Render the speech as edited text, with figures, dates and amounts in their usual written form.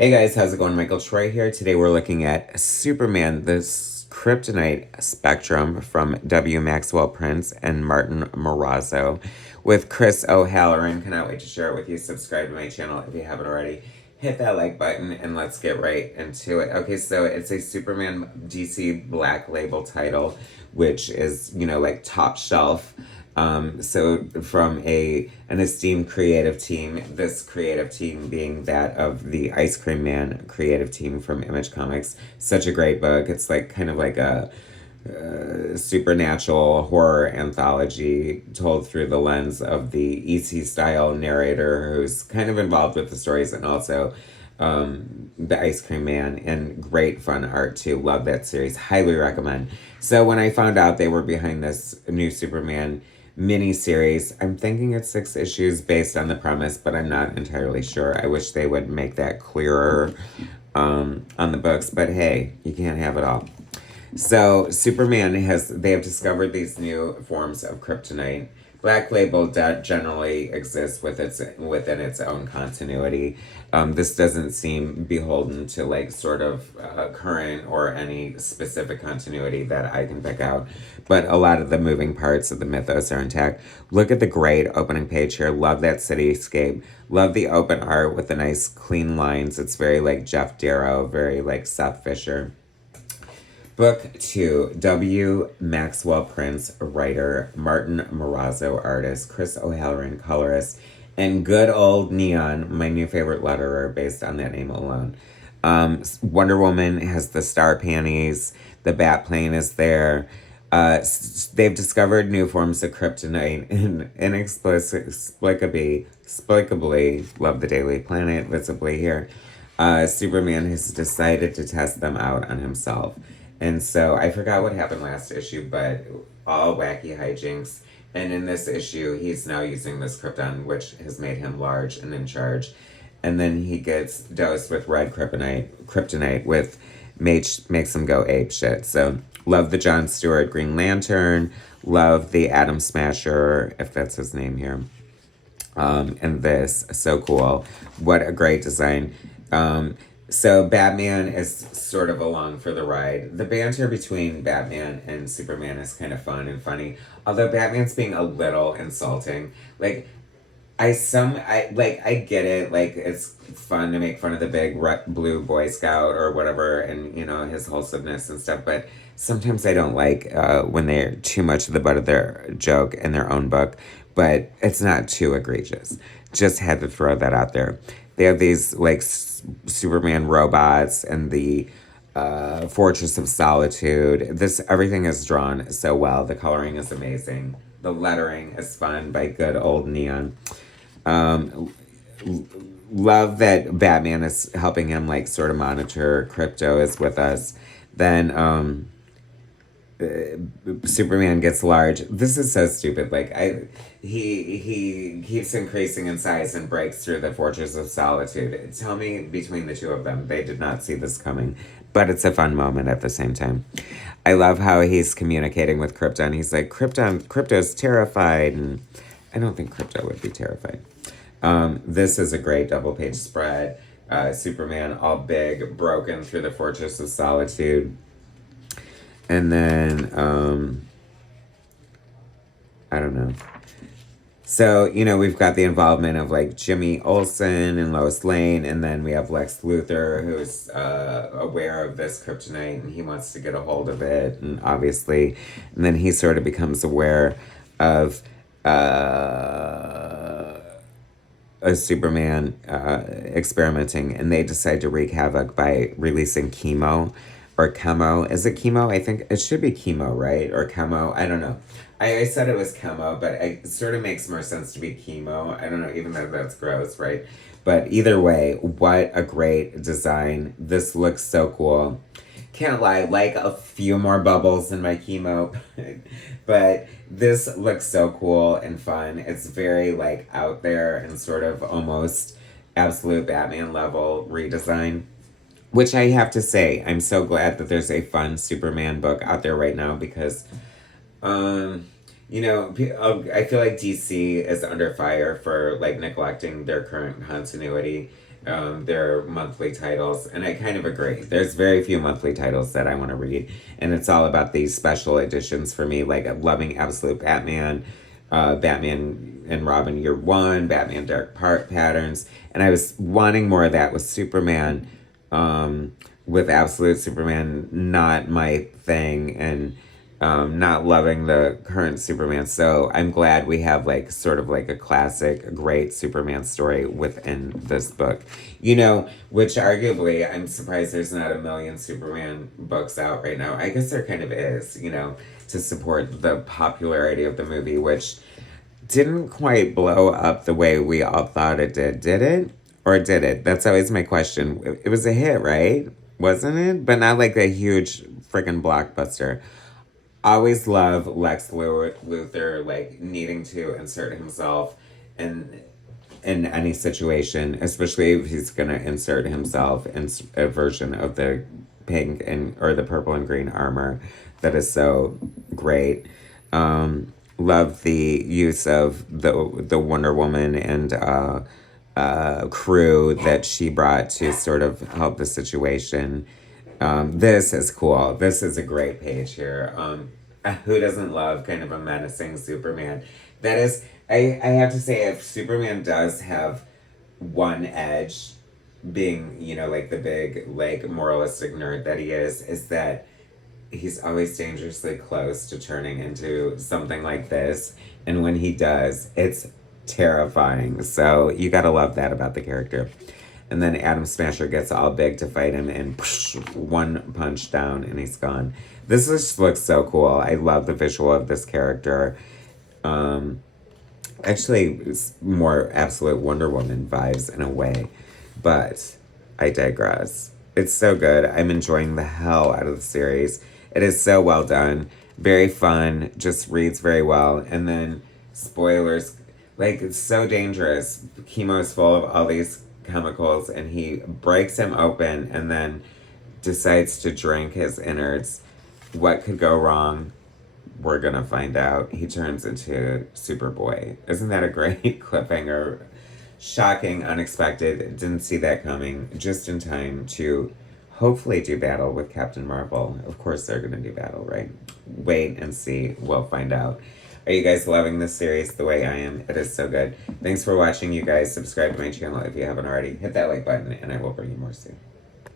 Hey guys, how's it going? Michael Troy here. Today we're looking at Superman, this Kryptonite Spectrum from W. Maxwell Prince and Martin Morazzo with Chris O'Halloran. Cannot wait to share it with you. Subscribe to my channel if you haven't already. Hit that like button and let's get right into it. Okay, so it's a Superman DC Black Label title, which is, like top shelf. So from an esteemed creative team, this creative team being that of the Ice Cream Man creative team from Image Comics. Such a great book. It's like kind of like a supernatural horror anthology told through the lens of the EC style narrator who's kind of involved with the stories and also the Ice Cream Man, and great fun art too. Love that series. Highly recommend. So when I found out they were behind this new Superman mini series, I'm thinking it's 6 issues based on the premise, but I'm not entirely sure. I wish they would make that clearer on the books, but hey, you can't have it all. So Superman they have discovered these new forms of kryptonite. Black Label generally exists within its own continuity. This doesn't seem beholden to like sort of current or any specific continuity that I can pick out, but a lot of the moving parts of the mythos are intact. Look at the great opening page here. Love that cityscape. Love the open art with the nice clean lines. It's very like Jeff Darrow, very like Seth Fisher. Book 2, W. Maxwell Prince, writer, Martin Morazzo, artist, Chris O'Halloran, colorist, and good old Neon, my new favorite letterer based on that name alone. Wonder Woman has the star panties, the bat plane is there. They've discovered new forms of kryptonite and inexplicably, love the Daily Planet, visibly here. Superman has decided to test them out on himself. And so I forgot what happened last issue, but all wacky hijinks. And in this issue, he's now using this Krypton, which has made him large and in charge. And then he gets dosed with red kryptonite, with makes him go ape shit. So love the John Stewart Green Lantern. Love the Atom Smasher, if that's his name here. And this, so cool. What a great design. So Batman is sort of along for the ride. The banter between Batman and Superman is kind of fun and funny. Although Batman's being a little insulting. Like, I get it. Like, it's fun to make fun of the big blue Boy Scout or whatever, and his wholesomeness and stuff. But sometimes I don't like when they're too much of the butt of their joke in their own book. But it's not too egregious. Just had to throw that out there. They have these like Superman robots and the Fortress of Solitude. Everything is drawn so well. The coloring is amazing. The lettering is fun by good old Neon. Love that Batman is helping him like sort of monitor. Crypto is with us. Then Superman gets large. This is so stupid. Like he keeps increasing in size and breaks through the Fortress of Solitude. Tell me, between the two of them, they did not see this coming. But it's a fun moment at the same time. I love how he's communicating with Krypton. He's like, Crypto's terrified, and I don't think Crypto would be terrified. This is a great double page spread. Superman all big, broken through the Fortress of Solitude. And then, I don't know. So, we've got the involvement of like Jimmy Olsen and Lois Lane, and then we have Lex Luthor, who's aware of this kryptonite and he wants to get a hold of it, and then he sort of becomes aware of a Superman experimenting, and they decide to wreak havoc by releasing chemo. Or chemo. Is it chemo? I think it should be chemo, right? Or chemo. I don't know. I said it was chemo, but it sort of makes more sense to be chemo. I don't know, even though that's gross, right? But either way, what a great design. This looks so cool. Can't lie, like a few more bubbles in my chemo. But this looks so cool and fun. It's very like out there and sort of almost absolute Batman level redesign. Which I have to say, I'm so glad that there's a fun Superman book out there right now because, I feel like DC is under fire for like neglecting their current continuity. their monthly titles, and I kind of agree. There's very few monthly titles that I want to read, and it's all about these special editions for me, like loving Absolute Batman, Batman and Robin Year One, Batman Dark Patterns, and I was wanting more of that with Superman. With Absolute Superman, not my thing, and not loving the current Superman. So I'm glad we have like sort of like a classic, great Superman story within this book. You know, which arguably I'm surprised there's not a million Superman books out right now. I guess there kind of is, you know, to support the popularity of the movie, which didn't quite blow up the way we all thought it did. Did it? Or did it? That's always my question. It was a hit, right? Wasn't it? But not like a huge freaking blockbuster. Always love Lex Luthor like needing to insert himself in any situation, especially if he's gonna insert himself in a version of the pink and or the purple and green armor. That is so great. Love the use of the Wonder Woman and crew that she brought to sort of help the situation. This is cool. This is a great page here. Who doesn't love kind of a menacing Superman? That is, I have to say, if Superman does have one edge, being, you know, like the big, like, moralistic nerd that he is that he's always dangerously close to turning into something like this. And when he does, it's terrifying. So you gotta love that about the character. And then Adam Smasher gets all big to fight him, and one punch down, and he's gone. This just looks so cool. I love the visual of this character. Actually, it's more Absolute Wonder Woman vibes in a way, but I digress. It's so good. I'm enjoying the hell out of the series. It is so well done, very fun, just reads very well. And then, spoilers, like, it's so dangerous. Chemo is full of all these chemicals, and he breaks him open and then decides to drink his innards. What could go wrong? We're gonna find out. He turns into Superboy. Isn't that a great cliffhanger? Shocking, unexpected. Didn't see that coming. Just in time to hopefully do battle with Captain Marvel. Of course they're gonna do battle, right? Wait and see. We'll find out. Are you guys loving this series the way I am? It is so good. Thanks for watching, you guys. Subscribe to my channel if you haven't already. Hit that like button, and I will bring you more soon.